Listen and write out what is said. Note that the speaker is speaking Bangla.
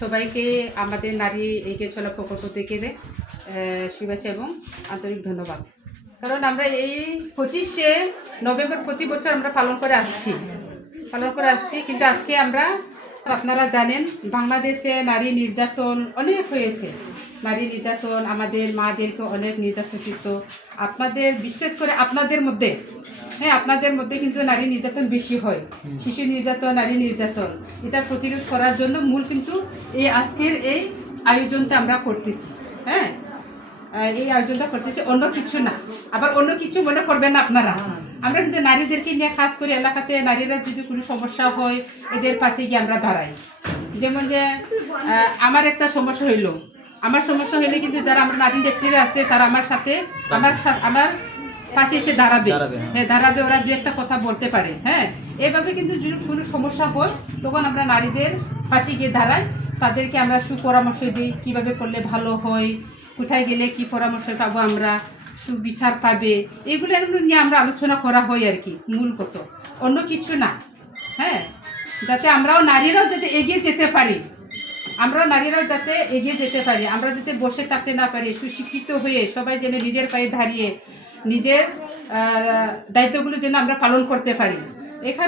সবাইকে আমাদের নারী এগিয়ে চলা প্রকল্প থেকে শুভেচ্ছা এবং আন্তরিক ধন্যবাদ। কারণ আমরা এই 25শে নভেম্বর প্রতি বছর আমরা পালন করে আসছি, কিন্তু আজকে আমরা, আপনারা জানেন, বাংলাদেশে নারী নির্যাতন অনেক হয়েছে। নারী নির্যাতন, আমাদের মাদেরকে অনেক নির্যাতিত, আপনাদের বিশেষ করে আপনাদের মধ্যে, আপনাদের মধ্যে কিন্তু নারী নির্যাতন বেশি হয়। শিশু নির্যাতন, নারী নির্যাতন, এটা প্রতিরোধ করার জন্য মূল কিন্তু এই আজকের এই আয়োজনটা আমরা করতেছি। এই আয়োজনটা করতেছি, অন্য কিছু না। আবার অন্য কিছু মনে করবেন না আপনারা। আমরা কিন্তু নারীদেরকে নিয়ে কাজ করি। এলাকাতে নারীরা যদি কোনো সমস্যা হয়, এদের পাশে গিয়ে আমরা দাঁড়াই। যেমন যে আমার একটা সমস্যা হইলো, কিন্তু যারা আমার নারী নেত্রীরা আছে তারা আমার পাশে এসে দাঁড়াবে। ওরা দু একটা কথা বলতে পারে। এভাবে কিন্তু যদি কোনো সমস্যা হয়, তখন আমরা নারীদের পাশে গিয়ে দাঁড়াই, তাদেরকে আমরা সুপরামর্শ দিই, কিভাবে করলে ভালো হয়, কোথায় গেলে কি পরামর্শ পাবো, আমরা সুবিচার পাবে, এগুলো নিয়ে আমরা আলোচনা করা হয় আর কি, মূল কত, অন্য কিছু না। যাতে আমরাও নারীরাও যাতে এগিয়ে যেতে পারি, আমরা যাতে বসে থাকতে না পারি, সুশিক্ষিত হয়ে সবাই যেন নিজের পায়ে দাঁড়িয়ে নিজের দায়িত্বগুলো যেন আমরা পালন করতে পারি। এখানে